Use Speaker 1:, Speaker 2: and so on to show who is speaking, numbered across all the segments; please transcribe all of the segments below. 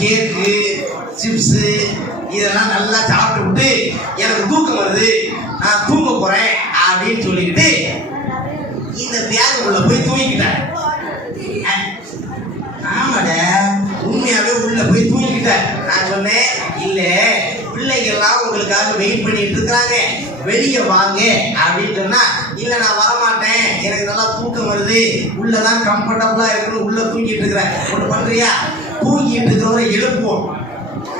Speaker 1: கேக்கு chips இதெல்லாம் நல்லா சாப்பிட்டு விட்டு எனக்கு தூக்கம் வருது. நான் தூங்க போறேன் அப்படின்னு சொல்லிக்கிட்டு இந்த பேகுக்குள்ள போய் தூங்கிக்கிட்டேன் ஆமாட உண்மையாவே உள்ள போய் தூங்கிக்கிட்டேன் நான் சொன்னேன் இல்ல பிள்ளைகள்லாம் உங்களுக்காக வெயிட் பண்ணிட்டு இருக்கிறாங்க. வெளியே வாங்க அப்படின்னு சொன்னா இல்ல நான் வரமாட்டேன். எனக்கு நல்லா தூக்கம் வருது. உள்ளதான் கம்ஃபர்டபுளா இருக்குன்னு உள்ள தூங்கிட்டு இருக்கிறேன். ஒன்று பண்றியா? தூங்கிட்டு இருக்கிறவரை எழுப்புவோம்.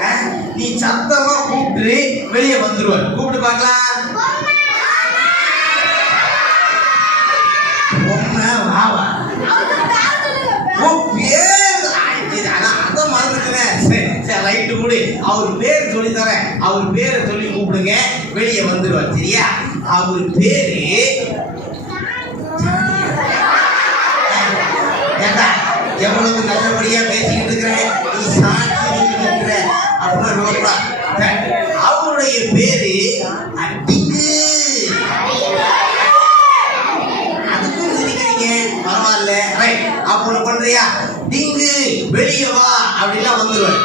Speaker 1: அஹ், நீ சத்தமா கூப்பிட்டு வெளியே வந்துருவ. கூப்பிட்டு பார்க்கலாம். பொம்மை வாவா பேர். இது அதான் சரி ரைட்டு கூடு அவர் பேர் சொல்லி தரேன் அவர் பேரை சொல்லி கூப்பிடுங்க. வெளியே வந்துருவார் சரியா? அவர் பேரு எவ்வளவு நல்லபடியா பேசிக்கிட்டு இருக்கிறேன்? நீ சாட்சி இருக்கிற அப்படின்னு ரோட்ல அவருடைய பேரு அடிக்கு அதுக்கும் சிரிக்கிறீங்க பரவாயில்ல. ரைட் அப்ப ஒன்று பண்றியா? டிங்கு வெளியே வா அப்படின்லாம் வந்துருவேன்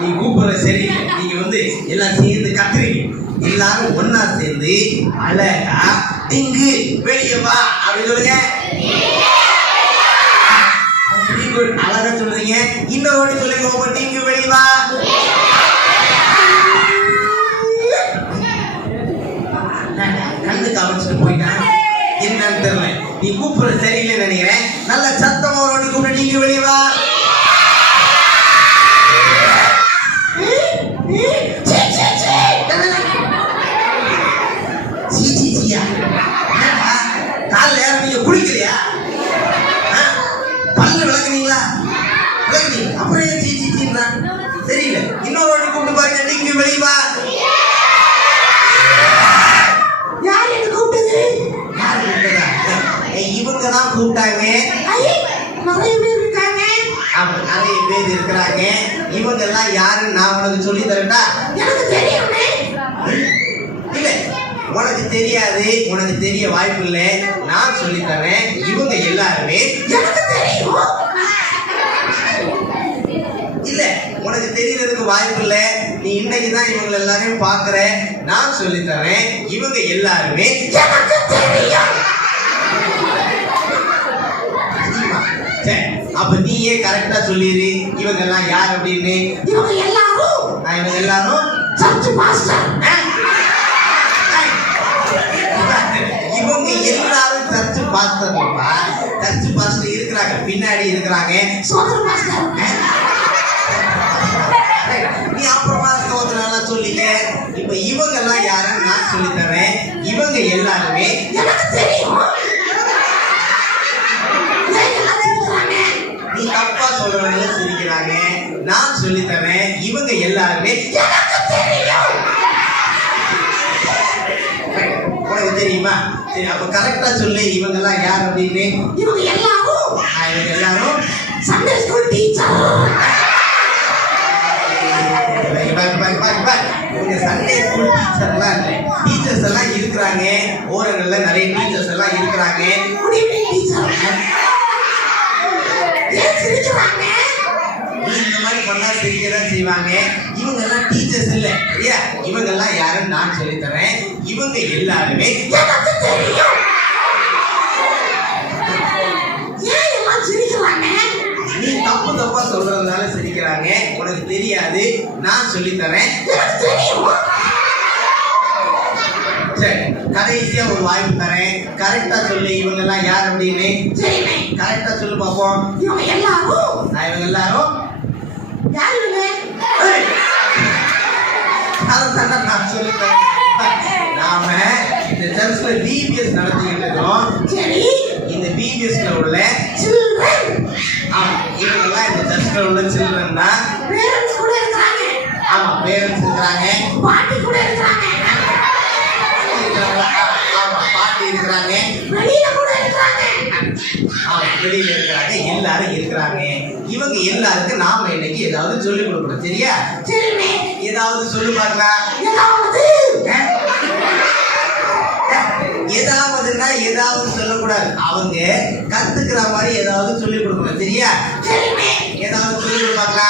Speaker 1: நீ கூப்பிடுற சரி. நீங்க வந்து எல்லாம் சேர்ந்து கத்துறீங்க. எல்லாரும் ஒன்னா சேர்ந்து அழகா இங்கு வெளியே வா அப்படி சொல்லுங்க. அழகா சொல்றீங்க. இன்னொரு வாட்டி சொல்லுங்க ஒவ்வொரு டிங்கு வெளியே வா. கண்ணு காமிச்சிட்டு போயிட்டான் என்னன்னு தெரியல. நீ கூப்பிடுற சரியில்லை நினைக்கிறேன். நல்ல சத்தம் ஒரு வாட்டி கூப்பிட்டு நீங்க வெளியே வா. கூப்பிட்டாங்க. நிறைய பேர் இருக்காங்க? ஆமா நிறைய பேர் இருக்கிறாங்க? இவங்க எல்லாம் யாருன்னு நான் உனக்கு சொல்லி தரட்டா எனக்கு தெரியுமே. இல்ல உனக்கு தெரியாது உனக்கு தெரிய வாய்ப்பு இல்லை. நான் சொல்லி தரேன் இவங்க எல்லாருமே. எனக்கு தெரியும். இல்ல உனக்கு தெரியறதுக்கு வாய்ப்பு இல்ல. நீ இன்னைக்கு தான் இவங்க எல்லாரையும் பாக்குற நான் சொல்லி தரேன் இவங்க எல்லாருமே. எனக்கு தெரியுமா? சரி, அப்ப நீயே கரெக்டா சொல்லிடு இவங்க எல்லாம் யார் அப்படின்னு. இவங்க எல்லாரும் நான் இவங்க எல்லாரும் சர்ச் மாஸ்டர். இவங்க எல்லாரும் சர்ச் பாஸ்டர்ப்பா சர்ச் பாஸ்டர் இருக்கிறாங்க பின்னாடி இருக்கிறாங்க. சோதர மாஸ்டர். நீ அப்புறமா சோதரெல்லாம் சொல்லிக்க. இப்ப இவங்க எல்லாம் யாருன்னு நான் சொல்லி தரேன். இவங்க எல்லாருமே எனக்கு தெரியும் நீ தப்பா சிரிக்கிறாங்க. நான் சொல்லி தரேன் இவங்க எல்லாருமே எனக்கு தெரியும். உனக்கு தெரியுமா? சரி அப்ப கரெக்டா சொல்லு. இவங்க எல்லாம் யார் அப்படின்னு? இவங்க எல்லாரும். இவங்க எல்லாரும் சண்டே ஸ்கூல் டீச்சர் இவங்க சண்டே ஸ்கூல் டீச்சர்லாம் இல்லை. டீச்சர்ஸ் எல்லாம் இருக்கிறாங்க. ஓரங்கள்ல நிறைய டீச்சர்ஸ் எல்லாம் இருக்கிறாங்க. டீச்சர் இந்த மாதிரி பண்ணா சிரிக்கதான் செய்வாங்க. இவங்க எல்லாம் டீச்சர்ஸ் இல்ல. சரியா இவங்க எல்லாம் நான் சொல்லி தரேன் இவங்க எல்லாருமே எனக்கு தெரியும்? ஏன் எல்லாம் சிரிக்கிறாங்க நீ தப்பு தப்பா சொல்றதுனால சிரிக்கிறாங்க. உனக்கு தெரியாது. நான் சொல்லி தரேன் எனக்கு தெரியும்? சரி கடைசியா ஒரு வாய்ப்பு தரேன். கரெக்டா சொல்லு இவங்க எல்லாம் யார் அப்படின்னு. கரெக்டா சொல்லு பாப்போம். இவங்க எல்லாரும்? நான் இவங்க எல்லாரும். யார் இவங்க நான் சொல்லிட்டேன். நாம இந்த சர்ச்ல பிபிஎஸ் நடத்திக்கிட்டு இருக்கோம். சரி. இந்த பிபிஎஸ்ல உள்ள சில்ட்ரன். ஆமா இவங்க எல்லாம் இந்த சர்ச்ல உள்ள சில்ட்ரன் தான். பேரண்ட்ஸ் கூட இருக்காங்க. ஆமா பேரண்ட்ஸ் இருக்காங்க. பாட்டி கூட இருக்காங்க. இருக்கிறாங்க. வெளியில கூட இருக்கிறாங்க. வெளியில இருக்கிறாங்க எல்லாரும் இருக்கிறாங்க. இவங்க எல்லாருக்கும் நாம இன்னைக்கு ஏதாவது சொல்லி கொடுக்கணும் சரியா? ஏதாவது சொல்லு பாருங்க ஏதாவதுன்னா ஏதாவது சொல்லக்கூடாது. அவங்க கத்துக்கிற மாதிரி ஏதாவது சொல்லி கொடுக்கணும் சரியா? ஏதாவது சொல்லி கொடுப்பாங்களா?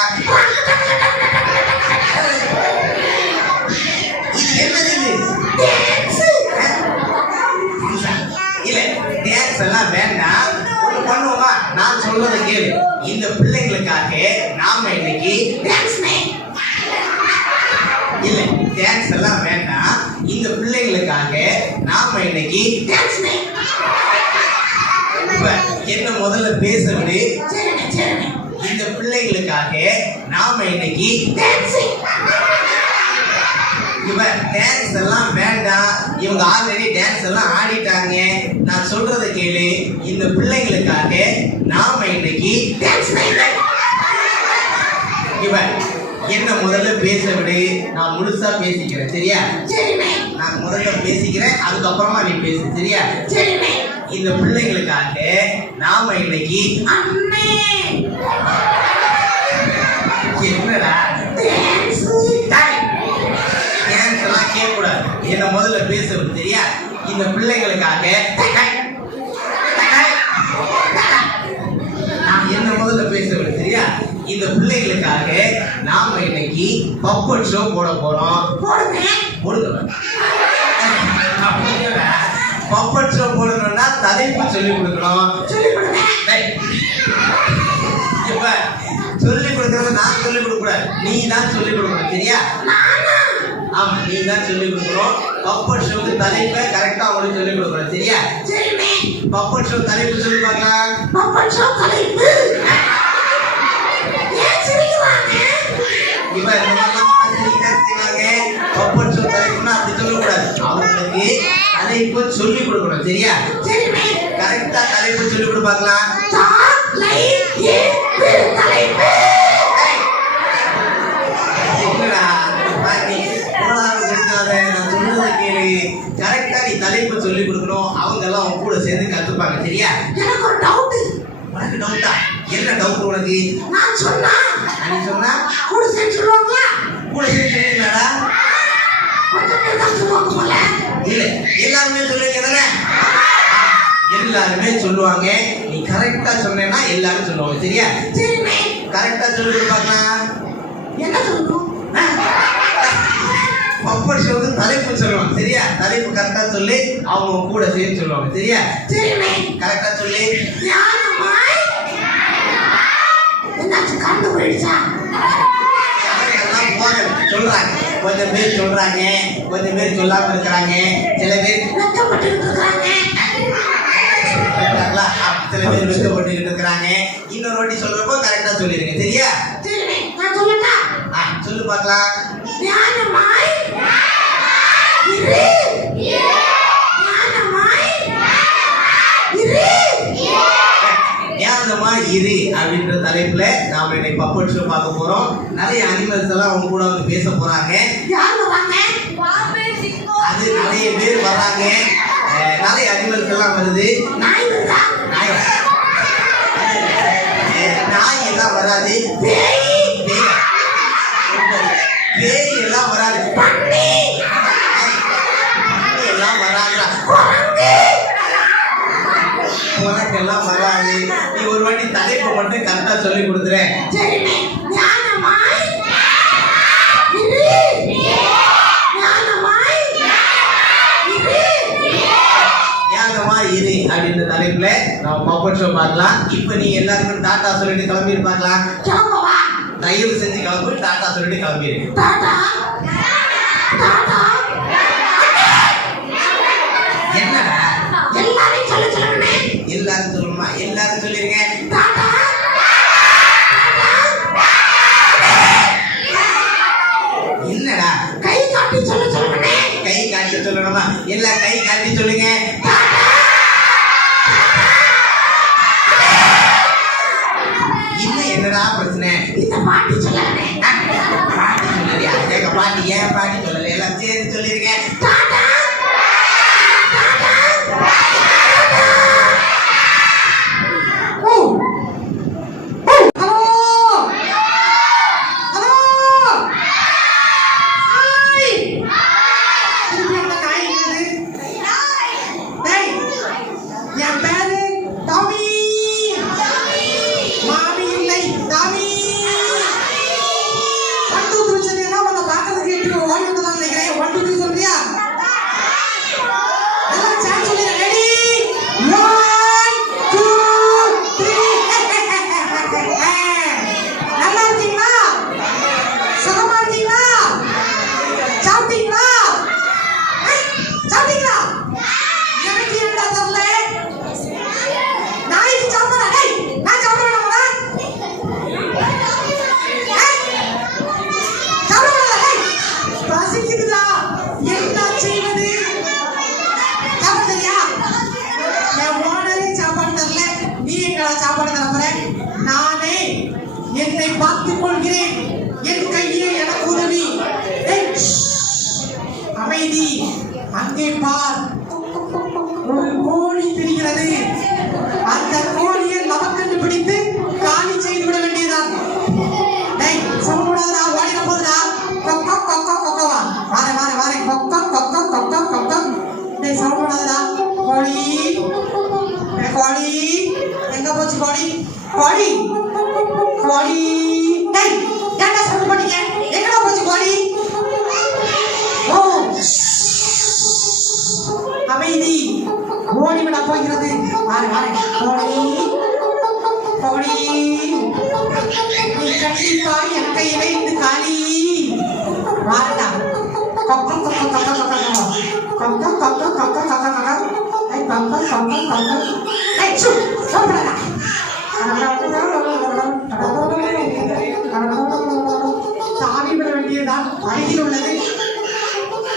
Speaker 1: எல்லாம் ஆடிட்டாங்க. நான் சொல்றத கேளு. இந்த பிள்ளைங்களுக்காக நாம இன்னைக்கு டான்ஸ் இவ என்ன முதல்ல பேச விடு. நான் முழுசா பேசிக்கிறேன் சரியா? நான் முதல்ல பேசிக்கிறேன் அதுக்கப்புறமா நீ பேசு சரியா? இந்த பிள்ளைங்களுக்காக நாம இன்னைக்கு என்னடா? டான்ஸ் எல்லாம் கேட்கக்கூடாது. என்ன முதல்ல பேச விடு சரியா? இந்த பிள்ளைங்களுக்காக என்ன முதல்ல பேச விடு சரியா இந்த பிள்ளைகளுக்காக நாம இன்னைக்கு பப்பட் ஷோ போட போறோம். போடுங்க. பப்பட் ஷோ போடணும்னா தலைப்பு சொல்லி கொடுக்கணும். இப்ப சொல்லி கொடுக்கறது நான் சொல்லி கொடுக்க கூடாது நீ தான் சொல்லி கொடுக்கணும் சரியா ஆமா நீ தான் சொல்லி கொடுக்கணும். பப்பட் ஷோக்கு தலைப்பை கரெக்டா அவங்களுக்கு சொல்லி கொடுக்கணும் சரியா? பப்பட் ஷோ தலைப்பு சொல்லி பார்க்கலாம். இவ இந்த மாதிரிலாம் சிரிக்க செய்வாங்க பப்பட் ஷோ தலைப்புனா அப்படி சொல்லக்கூடாது. அவங்களுக்கு தலைப்பு சொல்லி கொடுக்கணும் சரியா? கரெக்டா தலைப்பு சொல்லி கொடு பார்க்கலாம். டவுட்டா என்ன டவுட் உனக்கு?
Speaker 2: நான் சொன்னா?
Speaker 1: நான் சொன்னா?
Speaker 2: கூட சேர்ந்து சொல்லுவாங்களா?
Speaker 1: கூட சேர்ந்து சொல்லிருந்தாடா இல்ல எல்லாருமே சொல்லுவீங்க தானே? எல்லாருமே சொல்லுவாங்க. நீ கரெக்டா சொன்னேன்னா எல்லாரும் சொல்லுவாங்க சரியா?
Speaker 2: சரிண்ணே
Speaker 1: கரெக்டா சொல்லி பார்க்கலாம்
Speaker 2: என்ன சொல்லணும்?
Speaker 1: பப்பர் ஷோக்கு தலைப்பு சொல்லுவாங்க சரியா? தலைப்பு கரெக்டா சொல்லி அவங்க கூட சேர்ந்து சொல்லுவாங்க சரியா?
Speaker 2: சரிண்ணே
Speaker 1: கரெக்டா சொல்லி.
Speaker 2: ஞானமாய் என்னாச்சு கண்டு போயிடுச்சா?
Speaker 1: சொல்றாங்க. கொஞ்சம் பேர் சொல்றாங்க. கொஞ்சம் பேர் சொல்லாம இருக்கிறாங்க. சில பேர்
Speaker 2: வெக்கப்பட்டு இருக்கிறாங்க?
Speaker 1: சில பேர் வெட்கப்பட்டுக்கிட்டு இருக்கிறாங்க இன்னொரு வாட்டி சொல்றப்போ கரெக்டா சொல்லிருங்க சரியா?
Speaker 2: நான் சொல்லட்டா?
Speaker 1: சொல்லு பார்க்கலாம்
Speaker 2: இரு ஞானமாய் இரு
Speaker 1: ஞானமா இரு அப்படின்ற தலைப்புல நாம இன்னைக்கு பப்பட் ஷோ பார்க்க போறோம். நிறைய அனிமல்ஸ் எல்லாம் அவங்க கூட வந்து பேச போறாங்க.
Speaker 2: யார் வராங்க
Speaker 1: அது நிறைய பேர் வராங்க நிறைய அனிமல்ஸ் எல்லாம் வருது.
Speaker 2: நாய்
Speaker 1: ஷோ பார்க்கலாம். இப்போ நீ எல்லாருக்கும் டாட்டா சொல்லிட்டு கிளம்பி பார்க்கலாம்.
Speaker 2: கிளம்பவா
Speaker 1: தயவு செஞ்சு கிளம்பு டாட்டா சொல்லிட்டு கிளம்பிடு
Speaker 2: டாடா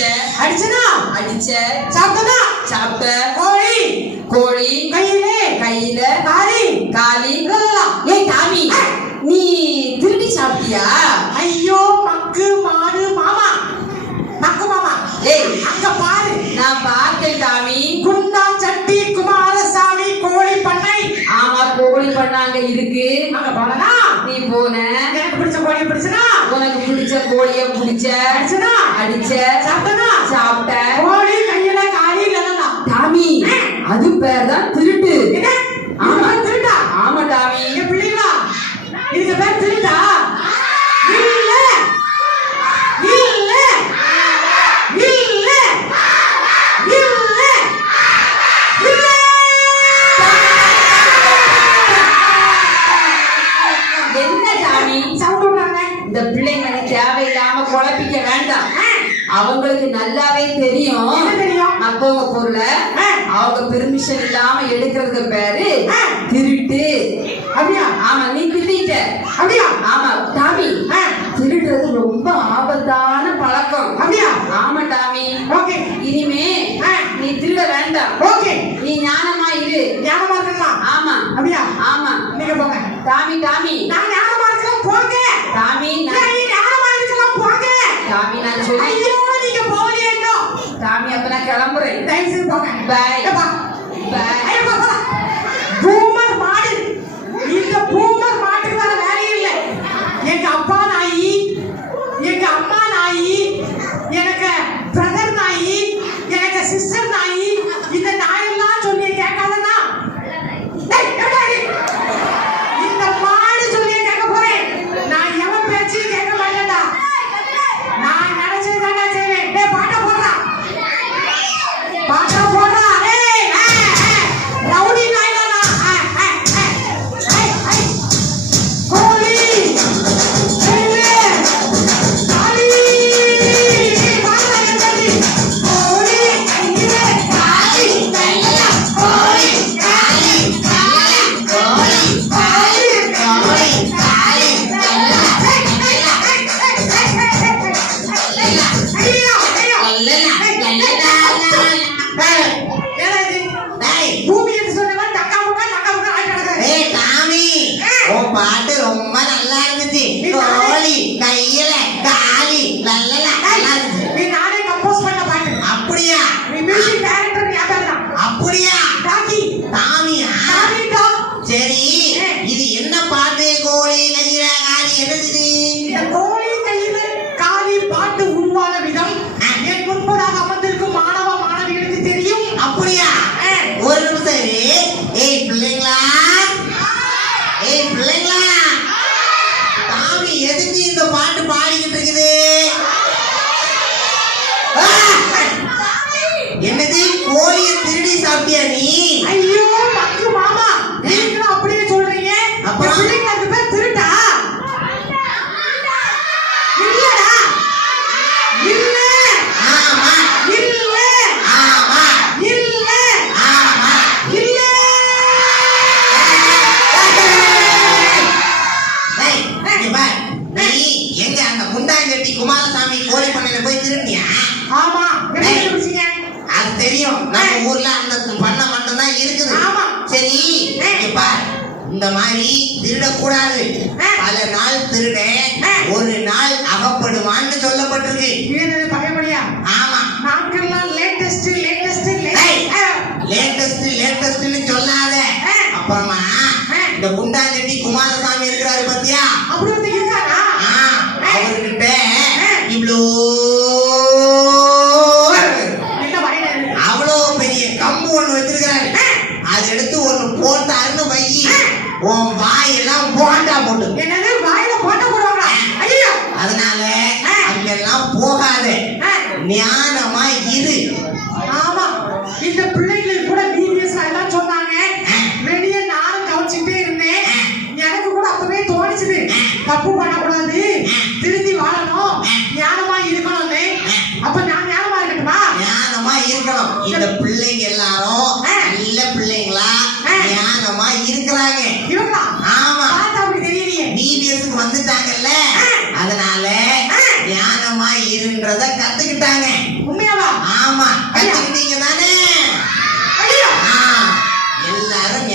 Speaker 3: அடிச்ச
Speaker 4: அடிச்சனா
Speaker 3: அடிச்ச
Speaker 4: சாப்பிட்டனா
Speaker 3: சாப்பிட்ட
Speaker 4: கோழி.
Speaker 3: கோழி
Speaker 4: கையில.
Speaker 3: கையில காலி.
Speaker 4: காலி.
Speaker 3: ஏய் தாமி நீ திருடி சாப்பிட்டியா?
Speaker 4: ஐயோ மக்கு மாடு மாமா. மக்கு மாமா.
Speaker 3: ஏய்.
Speaker 4: அங்க பாரு.
Speaker 3: நான் பார்த்தேன் தாமி
Speaker 4: குண்டா சட்டி குமாரசாமி கோழி பண்ணை.
Speaker 3: ஆமா கோழி பண்ணாங்க இருக்கு.
Speaker 4: அங்க போனா
Speaker 3: நீ போன.
Speaker 4: எனக்கு பிடிச்ச கோழி பிடிச்சனா
Speaker 3: பிடிச்ச கோழிய புடிச்ச அடிச்ச
Speaker 4: சாப்பிட்டனா
Speaker 3: சாப்பிட்ட
Speaker 4: கோழி கையில காலி இல்லனா
Speaker 3: டாமி அது பேர் தான் திருட்டு ஆமா
Speaker 4: திருட்டா
Speaker 3: ஆமா டாமி
Speaker 4: பிள்ளைங்களா இதுக்கு பேர் திருட்டா
Speaker 3: அவங்களுக்கு நல்லாவே தெரியும். மத்தவங்க பொருளை. அவங்க பெர்மிஷன் இல்லாம எடுக்கிறது பேரு திருட்டு.
Speaker 4: அப்படியா?
Speaker 3: ஆமா நீ திருத்திட்ட
Speaker 4: அப்படியா?
Speaker 3: ஆமா டாமி. திருடுறது ரொம்ப ஆபத்தான பழக்கம்.
Speaker 4: அப்படியா?
Speaker 3: ஆமா டாமி.
Speaker 4: ஓகே.
Speaker 3: இனிமே நீ திருட வேண்டாம்.
Speaker 4: ஓகே.
Speaker 3: நீ ஞானமா இரு.
Speaker 4: ஞானமா இருக்கலாம்.
Speaker 3: ஆமா.
Speaker 4: அப்படியா?
Speaker 3: ஆமா.
Speaker 4: நீங்க போங்க.
Speaker 3: Tommy Tommy.
Speaker 4: நான் ஞானமா இருக்கலாம் போங்க.
Speaker 3: டாமி நான் சாமி நான் சொல்லி
Speaker 4: ஐயோ நீங்க போகலையா
Speaker 3: சாமி அப்ப நான் கிளம்புறேன்
Speaker 4: தயவு செய்து போங்க
Speaker 5: பாய் பாய்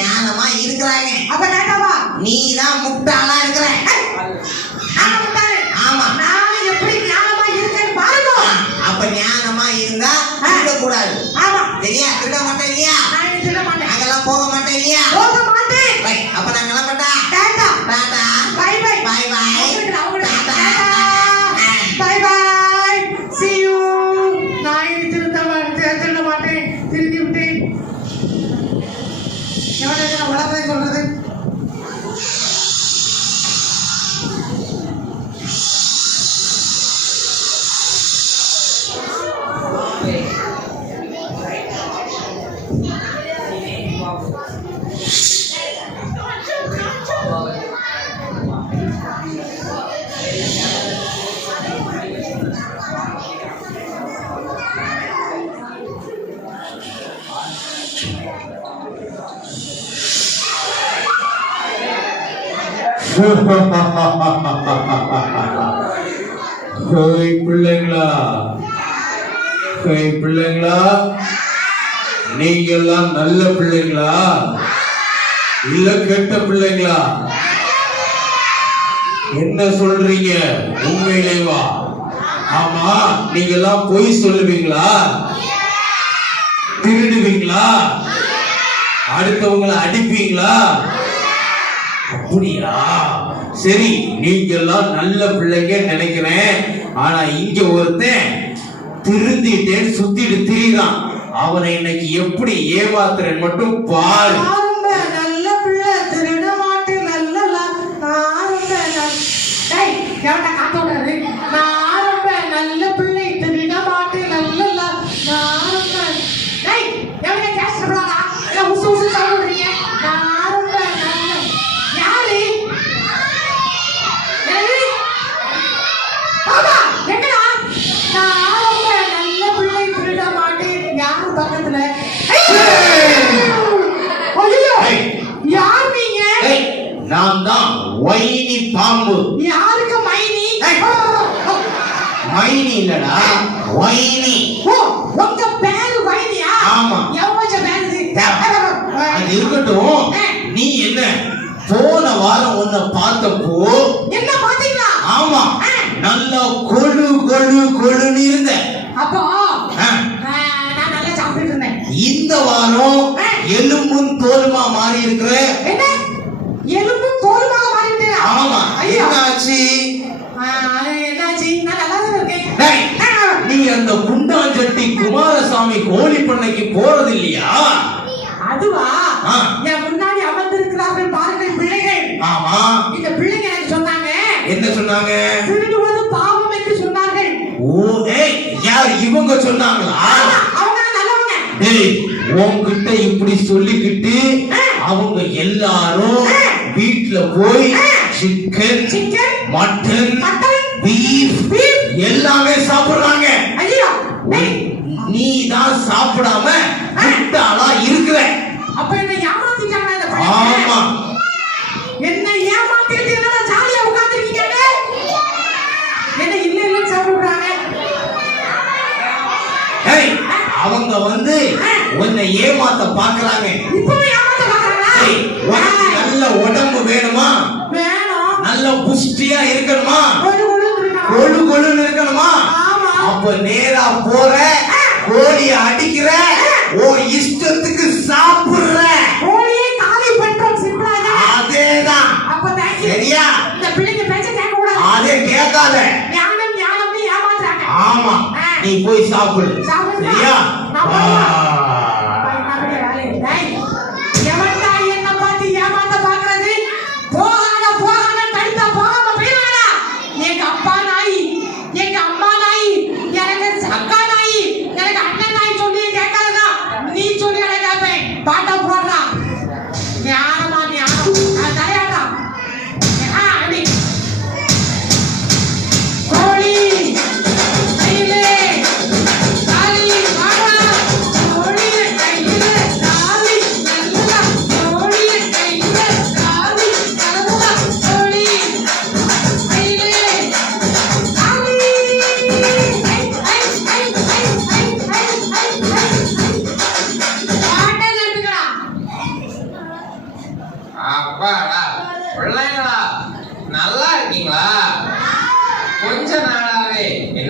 Speaker 5: ஞானமா இருக்கிறாங்க
Speaker 4: அப்ப கேட்டவா
Speaker 5: நீ தான் முட்டாளா இருக்கிற. ஆமா
Speaker 4: நான் எப்படி ஞானமா இருக்கேன்னு பாருங்க.
Speaker 5: அப்ப ஞானமா இருந்தா திருட கூடாது
Speaker 4: ஆமா.
Speaker 5: தெரியா? திருட மாட்டேன் இல்லையா?
Speaker 4: மாட்டேன்.
Speaker 5: அங்கெல்லாம் போக மாட்டேன் இல்லையா?
Speaker 4: போக மாட்டேன்.
Speaker 5: அப்ப
Speaker 4: நான்
Speaker 6: கிளம்பட்டா பிள்ளைங்களா. பிள்ளைங்களா. நீங்கெல்லாம் நல்ல பிள்ளைங்களா? இல்ல கெட்ட பிள்ளைங்களா? என்ன சொல்றீங்க? உண்மையிலேவா? ஆமா நீங்க எல்லாம் பொய் சொல்லுவீங்களா? திருடுவீங்களா? அடுத்தவங்களை அடிப்பீங்களா? அப்படியா? சரி நீங்க எல்லாம் நல்ல பிள்ளைங்க நினைக்கிறேன். ஆனா இங்க ஒருத்தன் திருந்திட்டேன் சுத்திட்டு திரிதான் அவனை இன்னைக்கு எப்படி ஏமாத்துறேன் மட்டும் பாரு. என்ன போன வாரம் உன்னை பார்த்தப்போ
Speaker 4: என்ன பாத்தீங்களா
Speaker 6: ஆமா நல்லா கொழு கொழு கொழுன்னு இருந்த.
Speaker 4: அப்போ நான் நல்லா சாப்பிட்டு இருந்தேன்.
Speaker 6: இந்த வாரம் எலும்பும் தோலுமா மாறி இருக்கிற?
Speaker 4: என்ன?
Speaker 6: கோழி பண்ணைக்கு போறது இல்லையா
Speaker 4: அதுவா என் முன்னாடி அமர்ந்திருக்கிறார்கள் பாருங்கள் பிள்ளைகள்.
Speaker 6: ஆமா.
Speaker 4: இந்த பிள்ளைங்க எனக்கு சொன்னாங்க.
Speaker 6: என்ன சொன்னாங்க?
Speaker 4: திருடுவது பாவம் என்று சொன்னார்கள்.
Speaker 6: ஓ ஏய் யார் இவங்க சொன்னாங்களா?
Speaker 4: அவங்க நல்லவங்க.
Speaker 6: டேய் உன்கிட்ட இப்படி சொல்லிக்கிட்டு அவங்க எல்லாரும் வீட்ல போய் சிக்கன் மட்டன் பீஃப் எல்லாமே சாப்பிடுறாங்க. தான் சாப்பிடாம முட்டாளா இருக்கிற
Speaker 4: அப்ப என்ன ஏமாத்திட்டாங்க இந்த.
Speaker 6: ஆமா.
Speaker 4: என்ன ஏமாத்திட்டு ஜாலியா உட்கார்ந்திருக்கீங்க? என்ன இல்ல இல்லன்னு சாப்பிடுறாங்க
Speaker 6: ஏய் அவங்க வந்து உன்னை ஏமாத்த பாக்குறாங்க.
Speaker 4: இப்பவும் ஏமாத்த
Speaker 6: உனக்கு நல்ல உடம்பு வேணுமா?
Speaker 4: வேணும்.
Speaker 6: நல்ல புஷ்டியா இருக்கணுமா. கொழு கொழுன்னு இருக்கணுமா.
Speaker 4: ஆமா.
Speaker 6: அப்ப நேரா போற. கோழி அடிக்கிற உன் இஷ்டத்துக்கு சாப்பிடுற.
Speaker 4: கோழியை காலி பண்றோம் சிம்பிளா தான்
Speaker 6: அதேதான்.
Speaker 4: அப்ப தேங்க்யூ
Speaker 6: சரியா?
Speaker 4: இந்த பிள்ளைங்க பேச்ச கேட்க கூடாது
Speaker 6: அதே கேட்காத.
Speaker 4: ஞானம் ஞானம்னு ஏமாத்துறாங்க.
Speaker 6: ஆமா. நீ போய் சாப்பிடு. சரியா?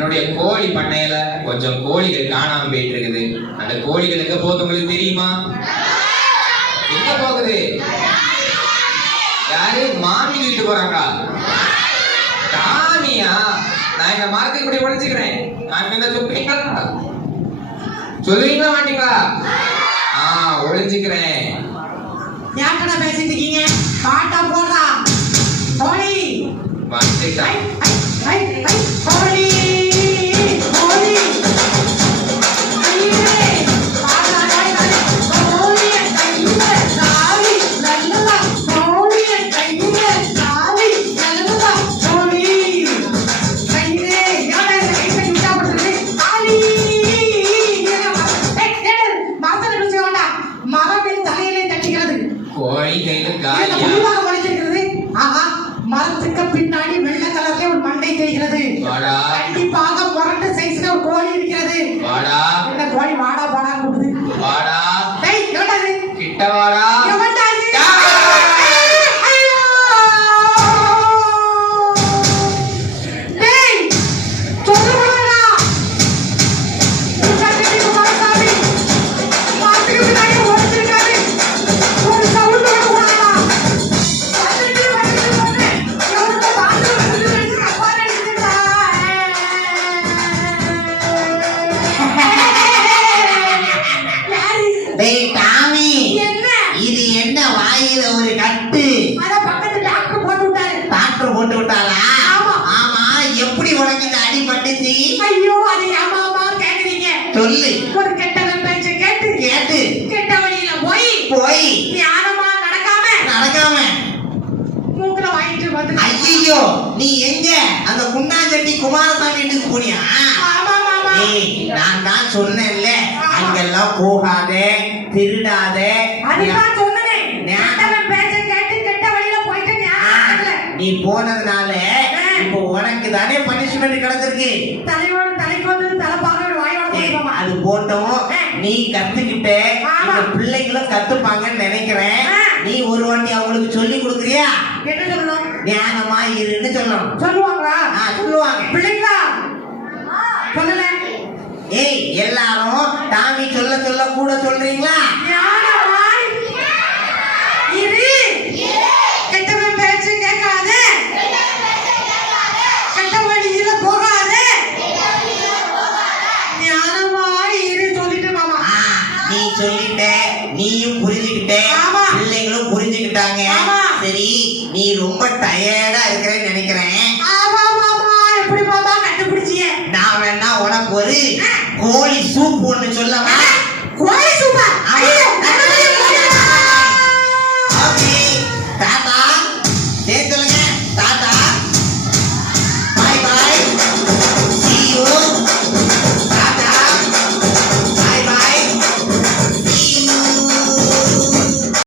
Speaker 4: என்னுடைய கோழி
Speaker 7: பண்ணையில கொஞ்சம் கோழிகள் காணாம போயிட்டு இருக்குது அந்த கோழிகள் எங்க போகுது உங்களுக்கு தெரியுமா? எங்க போகுது? யாரு? மாமி வீட்டு போறாங்களா? சாமியா நான் இந்த மரத்துக்கு இப்படி உடைச்சுக்கிறேன் நான் என்ன சொல்லுவீங்களா சொல்லுவீங்களா மாட்டீங்களா ஆ ஒழிச்சுக்கிறேன்
Speaker 4: யார்கிட்ட பேசிட்டு இருக்கீங்க? பாட்டா போடுறா. கோழி
Speaker 7: வந்துட்டா.
Speaker 4: போட்டு
Speaker 5: விட்டாளா
Speaker 4: ஆமா.
Speaker 5: ஆமா எப்படி உனக்கு இந்த அடி பட்டுச்சு?
Speaker 4: ஐயோ அது ஏமாமா கேக்குறீங்க.
Speaker 5: சொல்லு.
Speaker 4: ஒரு கெட்டவன் பேச்ச கேட்டு.
Speaker 5: கேட்டு.
Speaker 4: கெட்ட வழியில போய்.
Speaker 5: போய்.
Speaker 4: ஞானமா நடக்காம.
Speaker 5: நடக்காம.
Speaker 4: மூக்குல வாங்கிட்டு வந்து
Speaker 5: ஐயோ நீ எங்க? அந்த குண்டாஞ்சட்டி குமாரசாமி வீட்டுக்கு போனியா? நான் தான் சொன்னேன்ல அங்கெல்லாம் போகாதே திருடாதே.
Speaker 4: அதுதான் சொன்னனே.
Speaker 5: நீ போனதுனால இப்போ உனக்கு தானே பனிஷ்மெண்ட் கிடைச்சிருக்கு.
Speaker 4: தலையோட தலைக்கு வந்து தலை பார்க்க வாயோட
Speaker 5: அது போட்டோம். நீ கத்துக்கிட்ட. பிள்ளைங்களும் கத்துப்பாங்கன்னு நினைக்கிறேன். நீ ஒரு வாட்டி அவங்களுக்கு சொல்லி கொடுக்குறியா?
Speaker 4: என்ன சொல்லணும்?
Speaker 5: ஞானமா இருன்னு சொல்லணும்.
Speaker 4: சொல்லுவாங்களா?
Speaker 5: ஆ, சொல்லுவாங்க.
Speaker 4: பிள்ளைங்களா? சொல்லல.
Speaker 5: ஏய் எல்லாரும் டாமி சொல்ல சொல்ல கூட சொல்றீங்களா
Speaker 4: ஞானமாய் இரு கெட்டவன் பேச்சு கேட்காதே கெட்ட வழியில போகாதே ஞானமாய் இரு சொல்லிட்டு மாமா
Speaker 5: ஆ, நீ சொல்லிட்ட நீயும் புரிஞ்சுக்கிட்ட
Speaker 4: ஆமா.
Speaker 5: பிள்ளைங்களும் புரிஞ்சுக்கிட்டாங்க
Speaker 4: ஆமா.
Speaker 5: சரி நீ ரொம்ப டயர்டா இருக்கிறேன்னு நினைக்கிறேன்
Speaker 4: ஆ.
Speaker 5: கோழி சூப் ஒண்ணு சொல்லவா